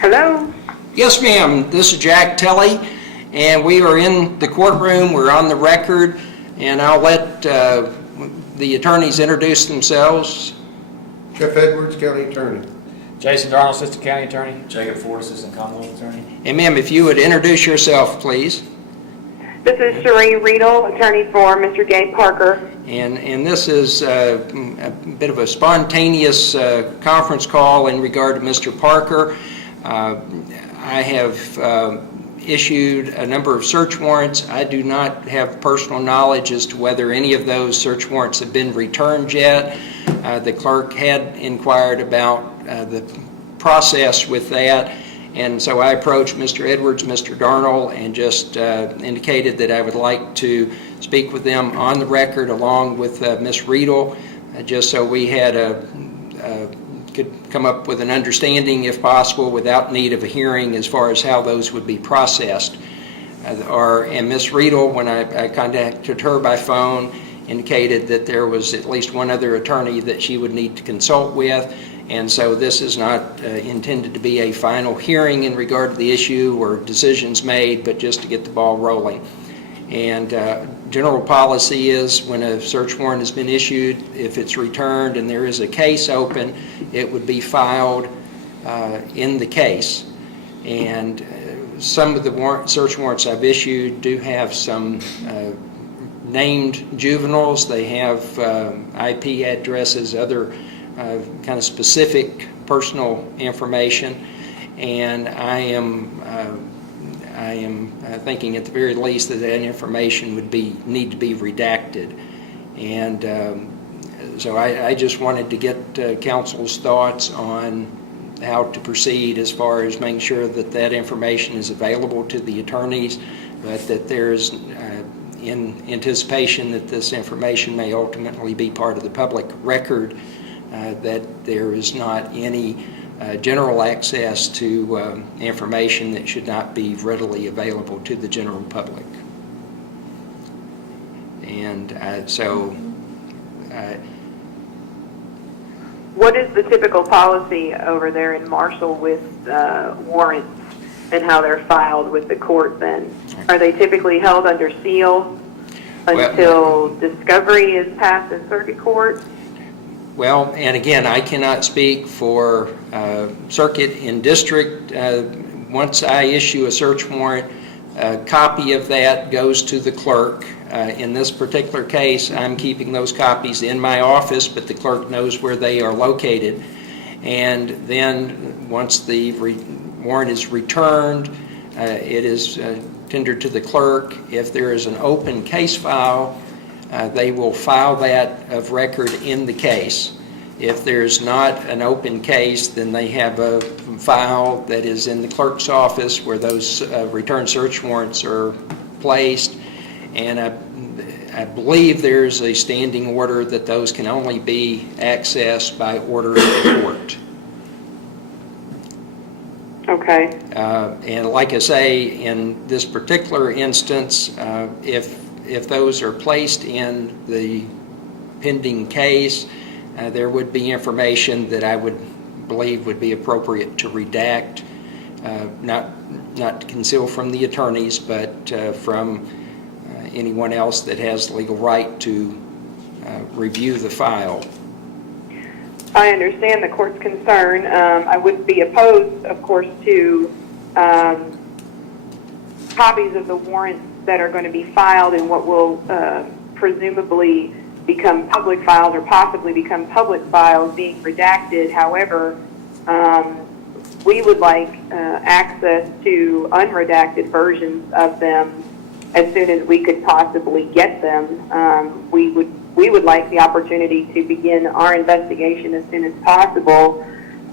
Hello? Yes, ma'am. This is Jack Telley, and we are in the courtroom. We're on the record, and I'll let the attorneys introduce themselves. Jeff Edwards, County Attorney. Jason Darnell, Assistant County Attorney. Jacob Ford, Assistant Commonwealth Attorney. And ma'am, if you would introduce yourself, please. This is Cherie Riedel, attorney for Mr. Gabe Parker. And this is a bit of a spontaneous conference call in regard to Mr. Parker. I have issued a number of search warrants. I do not have personal knowledge as to whether any of those search warrants have been returned yet. The clerk had inquired about the process with that, and so I approached Mr. Edwards, Mr. Darnell, and just indicated that I would like to speak with them on the record along with Ms. Riedel, just so we had could come up with an understanding, if possible, without need of a hearing as far as how those would be processed. And Ms. Riedel, when I contacted her by phone, indicated that there was at least one other attorney that she would need to consult with, and so this is not intended to be a final hearing in regard to the issue or decisions made, but just to get the ball rolling. And general policy is when a search warrant has been issued, if it's returned and there is a case open, it would be filed in the case. And some of the search warrants I've issued do have some named juveniles. They have IP addresses, other kind of specific personal information, and I am thinking at the very least that that information would need to be redacted. And so I just wanted to get counsel's thoughts on how to proceed as far as making sure that that information is available to the attorneys, but that there's in anticipation that this information may ultimately be part of the public record, that there is not any general access to information that should not be readily available to the general public. And What is the typical policy over there in Marshall with warrants and how they're filed with the court then? Are they typically held under seal until discovery is passed in circuit court? Well, and again, I cannot speak for circuit and district. Once I issue a search warrant, a copy of that goes to the clerk. In this particular case, I'm keeping those copies in my office, but the clerk knows where they are located. And then once the warrant is returned, it is tendered to the clerk. If there is an open case file, they will file that of record in the case. If there's not an open case, then they have a file that is in the clerk's office where those return search warrants are placed. And I believe there's a standing order that those can only be accessed by order of the court. Okay. And like I say, in this particular instance, if those are placed in the pending case, there would be information that I would believe would be appropriate to redact, not to conceal from the attorneys, but from anyone else that has legal right to review the file. I understand the court's concern. I wouldn't be opposed, of course, to copies of the warrants that are going to be filed in what will presumably become public files or possibly become public files being redacted. However, we would like access to unredacted versions of them as soon as we could possibly get them. We would like the opportunity to begin our investigation as soon as possible.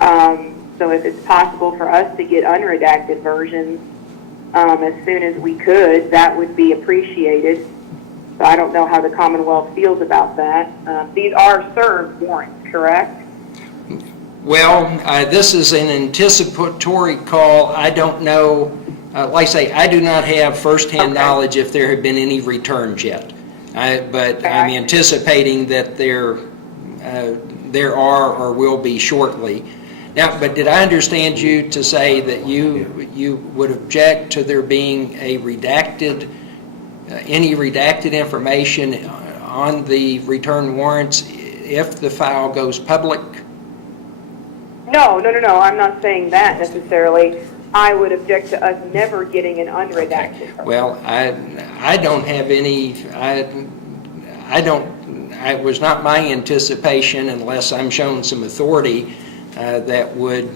So if it's possible for us to get unredacted versions as soon as we could, that would be appreciated. So I don't know how the Commonwealth feels about that. These are served warrants, correct? Well, this is an anticipatory call. I don't know. Like I say, I do not have firsthand knowledge if there have been any returns yet. But I'm anticipating that there are or will be shortly. Now, but did I understand you to say that you would object to there being a redacted, any redacted information on the return warrants if the file goes public? No, I'm not saying that necessarily. I would object to us never getting an unredacted version. Well, I don't have any, it was not my anticipation, unless I'm shown some authority, that would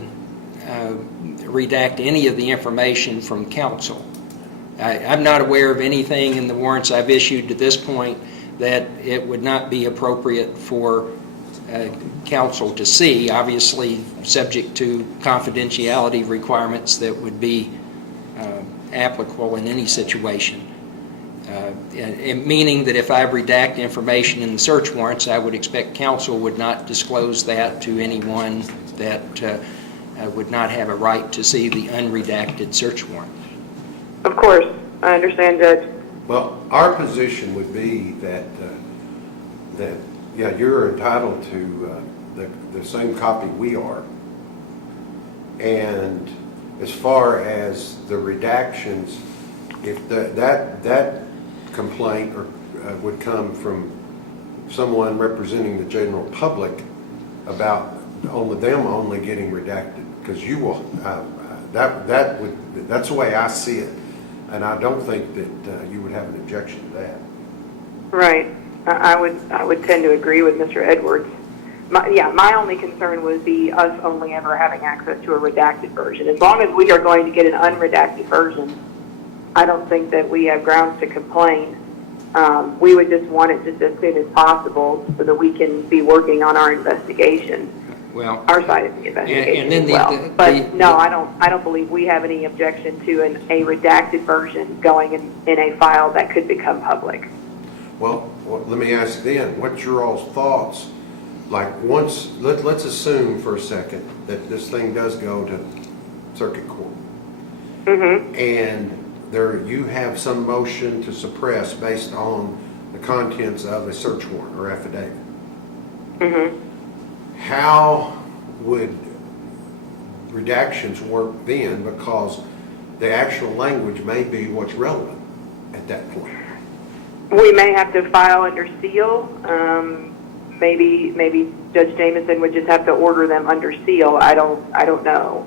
redact any of the information from council. I'm not aware of anything in the warrants I've issued to this point that it would not be appropriate for council to see, obviously subject to confidentiality requirements that would be applicable in any situation. And meaning that if I redact information in the search warrants, I would expect council would not disclose that to anyone that would not have a right to see the unredacted search warrant. Of course, I understand, Judge. Well, our position would be that, yeah, you're entitled to the same copy we are. And as far as the redactions, if that complaint would come from someone representing the general public about them only getting redacted, because you will, that's the way I see it. And I don't think that you would have an objection to that. Right. I would tend to agree with Mr. Edwards. My only concern would be us only ever having access to a redacted version. As long as we are going to get an unredacted version, I don't think that we have grounds to complain. We would just want it just as soon as possible so that we can be working on our investigation. Well, our side of the investigation and then as well. But no, I don't believe we have any objection to a redacted version going in a file that could become public. Well, let me ask then, what's your all's thoughts? Like once, let's assume for a second that this thing does go to circuit court. Mm-hmm. And you have some motion to suppress based on the contents of a search warrant or affidavit. Mm-hmm. How would redactions work then? Because the actual language may be what's relevant at that point. We may have to file under seal. Maybe Judge Jameson would just have to order them under seal. I don't know.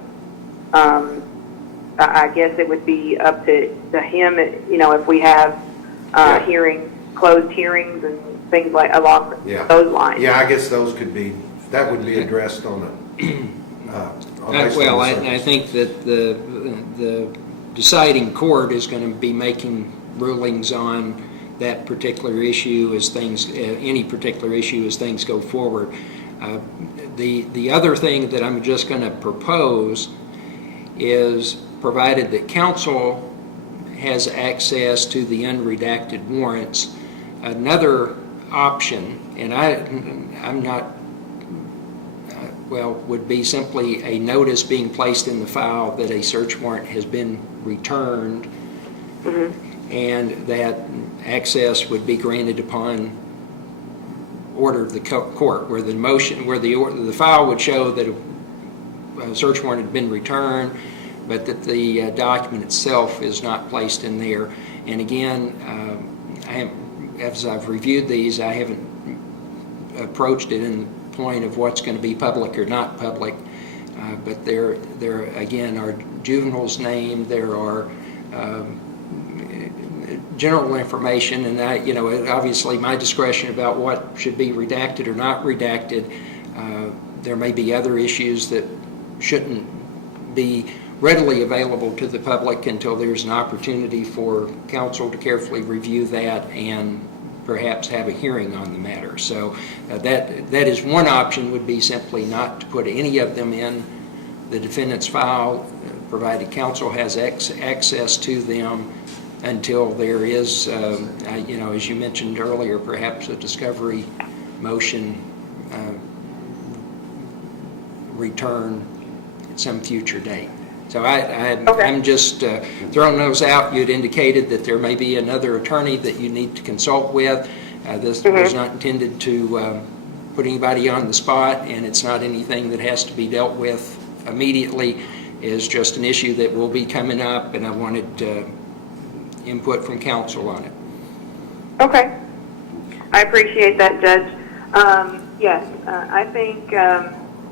I guess it would be up to him. If we have closed hearings and things like along those lines. Yeah, I guess those could be. That would be addressed on a. Well, I think that the deciding court is going to be making rulings on that particular issue as any particular issue as things go forward. The other thing that I'm just going to propose is, provided that counsel has access to the unredacted warrants, another option, and I'm not. Would be simply a notice being placed in the file that a search warrant has been returned, mm-hmm. and that access would be granted upon order of the court, where the file would show that a search warrant had been returned, but that the document itself is not placed in there. And again, as I've reviewed these, I haven't approached it in the point of what's going to be public or not public, but there again are juveniles named, there are general information, and obviously my discretion about what should be redacted or not redacted. There may be other issues that shouldn't be readily available to the public until there's an opportunity for counsel to carefully review that and perhaps have a hearing on the matter. So that is one option, would be simply not to put any of them in the defendant's file, provided counsel has access to them until there is, as you mentioned earlier, perhaps a discovery motion return at some future date. So I'm just throwing those out. You'd indicated that there may be another attorney that you need to consult with. This mm-hmm. was not intended to put anybody on the spot, and it's not anything that has to be dealt with immediately is just an issue that will be coming up, and I wanted input from council on it. Okay. I appreciate that, Judge. Yes, I think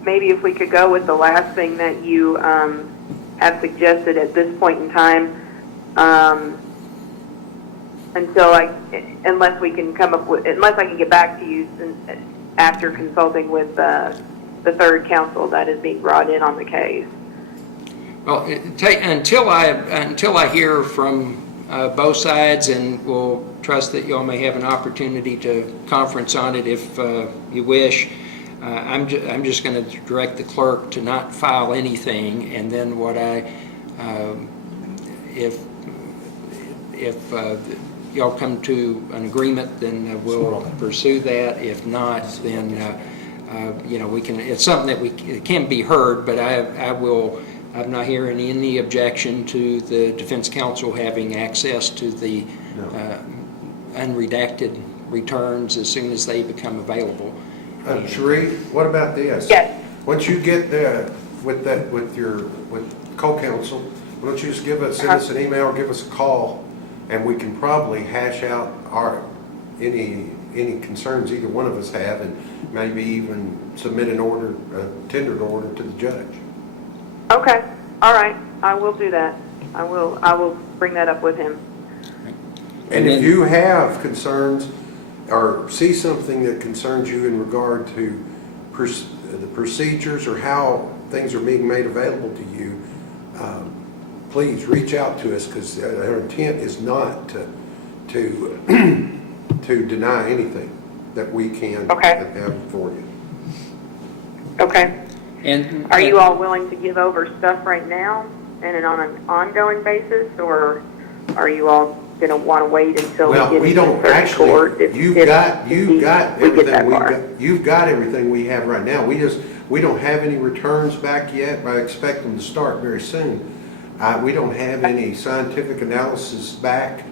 maybe if we could go with the last thing that you have suggested at this point in time, unless we can come up with, unless I can get back to you after consulting with the third counsel that is being brought in on the case. Well, until I hear from both sides, and we'll trust that y'all may have an opportunity to conference on it if you wish. I'm just going to direct the clerk to not file anything, and then if y'all come to an agreement, then we'll pursue that. If not, then we can. It's something that it can be heard, but I'm not hearing any objection to the defense counsel having access to the unredacted returns as soon as they become available. Cherie, what about this? Yes. Once you get with co-counsel, why don't you just send us an email or give us a call, and we can probably hash out any concerns either one of us have, and maybe even submit a tendered order to the judge. Okay. All right. I will do that. I will bring that up with him. And if you have concerns or see something that concerns you in regard to the procedures or how things are being made available to you, please reach out to us, because our intent is not to deny anything that we can have for you. Okay. And Are you all willing to give over stuff right now and on an ongoing basis, or are you all going to want to wait until We don't actually. Court you've got everything we have right now. We don't have any returns back yet, but I expect them to start very soon. We don't have any scientific analysis back,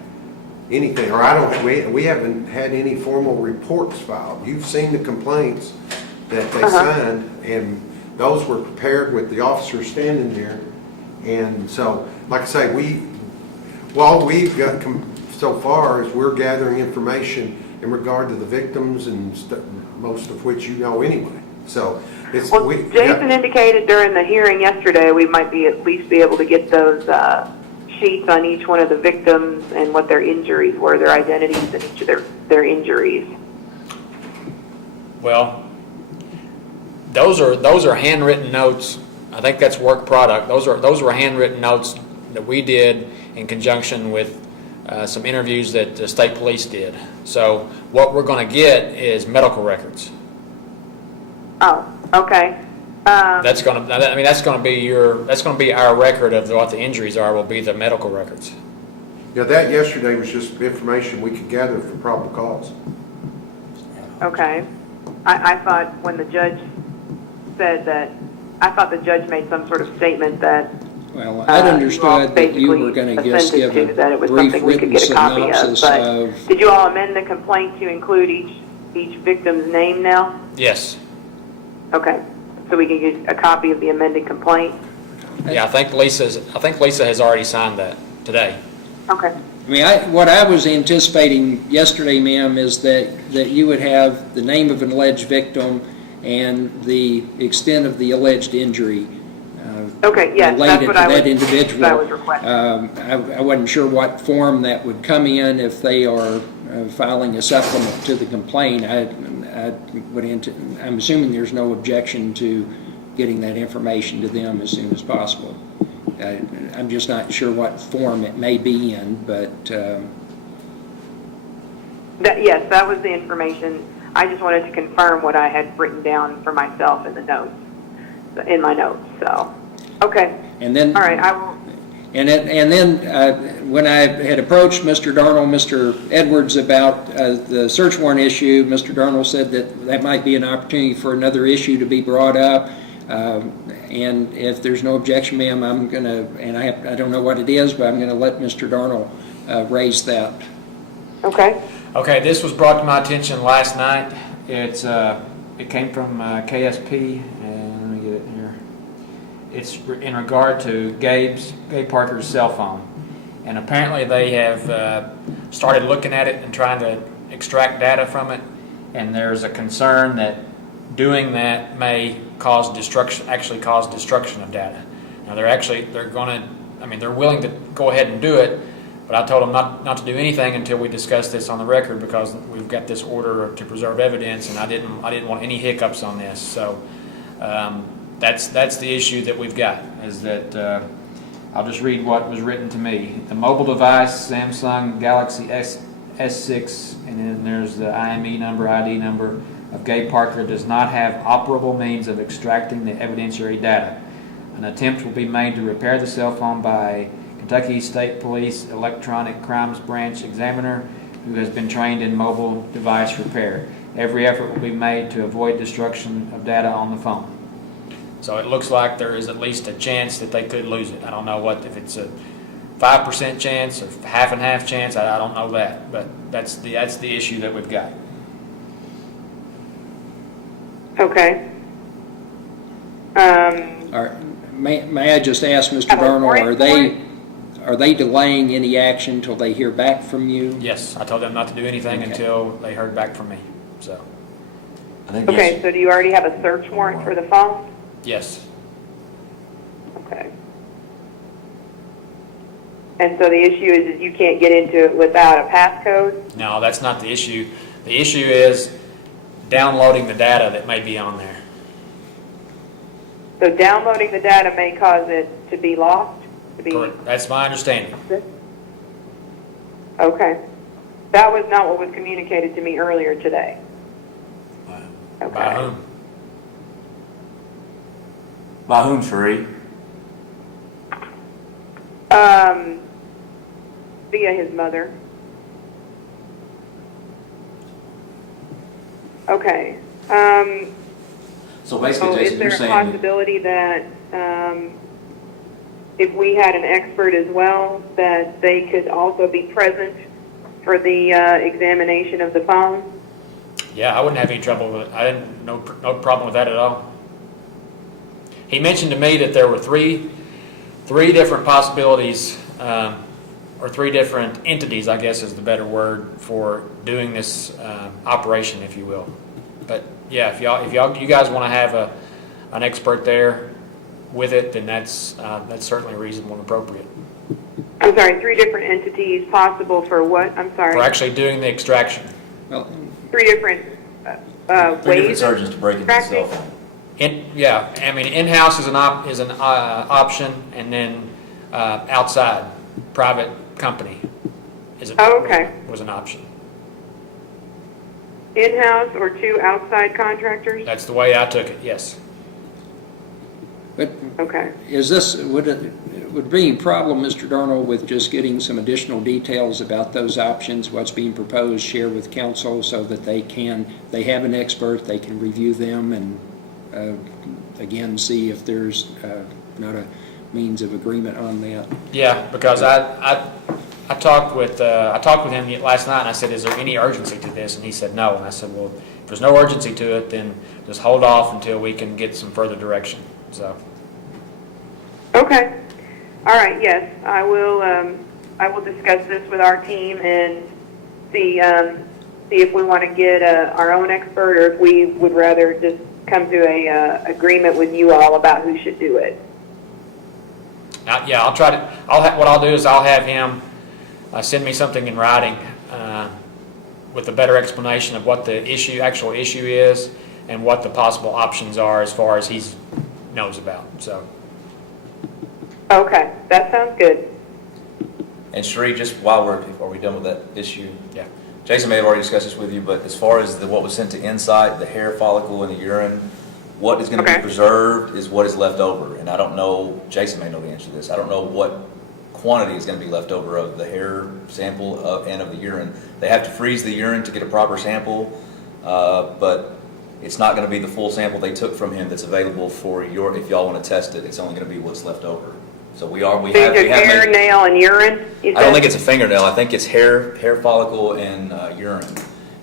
anything, or we haven't had any formal reports filed. You've seen the complaints that they signed, and those were prepared with the officer standing there. And so, like I say, all we've got so far is we're gathering information in regard to the victims, and most of which you know anyway. So Jason indicated during the hearing yesterday we might at least be able to get those sheets on each one of the victims and what their injuries were, their identities, and each of their injuries. Well, those are handwritten notes. I think that's work product. Those were handwritten notes that we did in conjunction with some interviews that the state police did. So what we're going to get is medical records. Oh, okay. That's going to be our record of what the injuries are. Will be the medical records. Yeah, that yesterday was just information we could gather for probable cause. Okay. I thought when the judge said that, I thought the judge made some sort of statement that. Well, I'd understood that you were going to just give a that it was brief something we could written get a copy synopsis of. But did you all amend the complaint to include each victim's name now? Yes. Okay. So we can get a copy of the amended complaint? Yeah, I think Lisa has already signed that today. Okay. I mean, what I was anticipating yesterday, ma'am, is that you would have the name of an alleged victim and the extent of the alleged injury okay, yes, related to that That's individual. what I was requesting. I wasn't sure what form that would come in if they are filing a supplement to the complaint. I'm assuming there's no objection to getting that information to them as soon as possible. I'm just not sure what form it may be in, but... Yes, that was the information. I just wanted to confirm what I had written down for myself in my notes. So, okay. And then, all right, I will. And then when I had approached Mr. Darnell, Mr. Edwards about the search warrant issue, Mr. Darnell said that might be an opportunity for another issue to be brought up. And if there's no objection, ma'am, I'm going to, and I don't know what it is, but I'm going to let Mr. Darnell raise that. Okay. Okay, this was brought to my attention last night. It came from KSP, and let me get it here. It's in regard to Gabe Parker's cell phone. And apparently they have started looking at it and trying to extract data from it. And there's a concern that doing that may cause actually cause destruction of data. Now they're willing to go ahead and do it, but I told them not to do anything until we discuss this on the record, because we've got this order to preserve evidence, and I didn't want any hiccups on this. So that's the issue that we've got, is that I'll just read what was written to me. The mobile device, Samsung Galaxy S6, and then there's the ID number of Gabe Parker, does not have operable means of extracting the evidentiary data. An attempt will be made to repair the cell phone by Kentucky State Police Electronic Crimes Branch examiner who has been trained in mobile device repair. Every effort will be made to avoid destruction of data on the phone. So it looks like there is at least a chance that they could lose it. I don't know if it's a 5% chance or half and half chance. I don't know that, but that's the issue that we've got. Okay. May I just ask, Mr. Have a Darnell, warrant are they delaying any action until they hear back from you? Yes, I told them not to do anything Okay. until they heard back from me. So, I think Okay, yes. so do you already have a search warrant for the phone? yes. Okay. And so the issue is you can't get into it without a passcode? No, that's not the issue. The issue is downloading the data that may be on there. So downloading the data may cause it to be lost? Correct. That's my understanding. Okay. That was not what was communicated to me earlier today. Okay. By whom? By whom, Sheree? Via his mother. Okay. So basically, Is Jason, there you're a saying, possibility that if we had an expert as well, that they could also be present for the examination of the phone? Yeah, I wouldn't have any trouble with it. No problem with that at all. He mentioned to me that there were three different possibilities, or three different entities, I guess is the better word, for doing this operation, if you will. But yeah, if you guys want to have an expert there with it, then that's certainly reasonable and appropriate. I'm sorry, 3 different entities possible for what? I'm sorry. For actually doing the extraction. Well, 3 different three different ways of surgeons to break into the cell extracting? phone. In-house is an option, and then outside, private company Oh, okay. was an option. In-house or 2 outside contractors? That's the way I took it, yes. but Okay. would it be any problem, Mr. Darnell, with just getting some additional details about those options, what's being proposed, share with council so that they have an expert, they can review them and again, see if there's not a means of agreement on that? Yeah, because I talked with him last night, and I said, "Is there any urgency to this?" And he said, "No." And I said, "Well, if there's no urgency to it, then just hold off until we can get some further direction." So, Okay. All right, yes. I will discuss this with our team and see if we want to get our own expert, or if we would rather just come to a agreement with you all about who should do it. yeah, I'll try to. What I'll do is I'll have him send me something in writing with a better explanation of what the actual issue is and what the possible options are as far as he knows about. So, Okay, that sounds good. And Sheree, just are we done with that issue? yeah. Jason may have already discussed this with you, but as far as what was sent to Insight, the hair follicle and the urine, what is going to Okay. be preserved is what is left over. And I don't know, Jason may know the answer to this. I don't know what quantity is going to be left over of the hair sample and of the urine. They have to freeze the urine to get a proper sample, but it's not going to be the full sample they took from him that's available for if y'all want to test it. It's only going to be what's left over. So we So have you took hair, made, nail, and urine? You I don't said? think it's a fingernail. I think it's hair follicle and urine.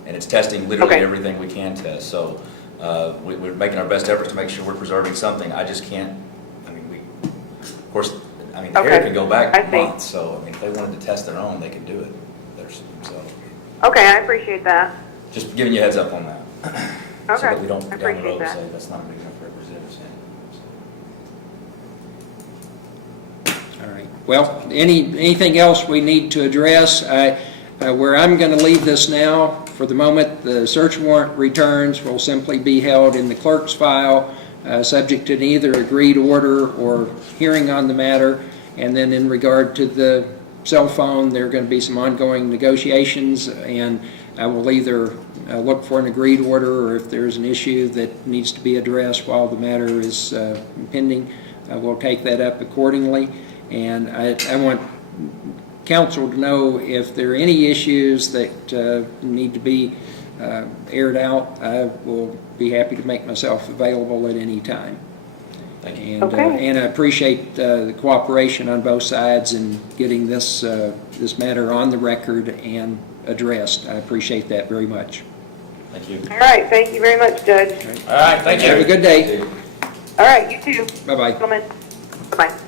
And it's testing literally Okay. everything we can test. So we're making our best efforts to make sure we're preserving something. I just can't, course, I mean, the hair Okay. can go back I see. months, so, I mean, if they wanted to test their own, they could do it. So, Okay, I appreciate that. just giving you a heads up on that. So Okay, that we don't I down the appreciate road that. say that's not a big enough representative sample. All right. Well, anything else we need to address? Where I'm going to leave this now, for the moment, the search warrant returns will simply be held in the clerk's file, subject to either agreed order or hearing on the matter. And then in regard to the cell phone, there are going to be some ongoing negotiations, and I will either look for an agreed order, or if there's an issue that needs to be addressed while the matter is pending, we'll take that up accordingly. And I want council to know if there are any issues that need to be aired out. I will be happy to make myself available at any time. Thank you. And, Okay. and I appreciate the cooperation on both sides in getting this matter on the record and addressed. I appreciate that very much. Thank you. All right, thank you very much, Judge. All right, thank you. Have a good day. All right, you too. Bye-bye. Gentlemen. Bye-bye.